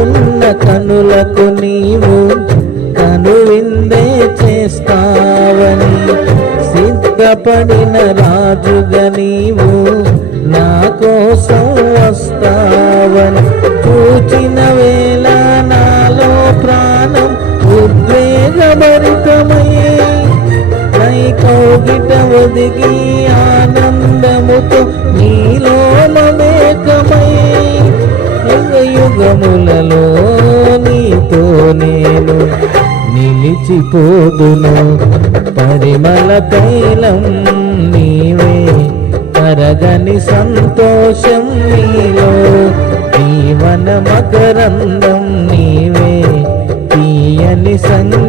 ఉన్న కనులకు నీవు కనువిందే చేస్తావని, సిద్ధపడిన రాజుగా నీవు నా కోసం వస్తావని చూచిన వేళ నాలో ప్రాణం ఉద్వేగభరితమై నై కౌగిట ఒదిగి ఆనందముతో నీలో మమేకమై యుగములలో నీతో నేను నిలిచిపోదును. పరిమళ తైలం నీవే, కరగని సంతోషం నీలో, జీవన మకరందం నీవే, తీయని సంగీతం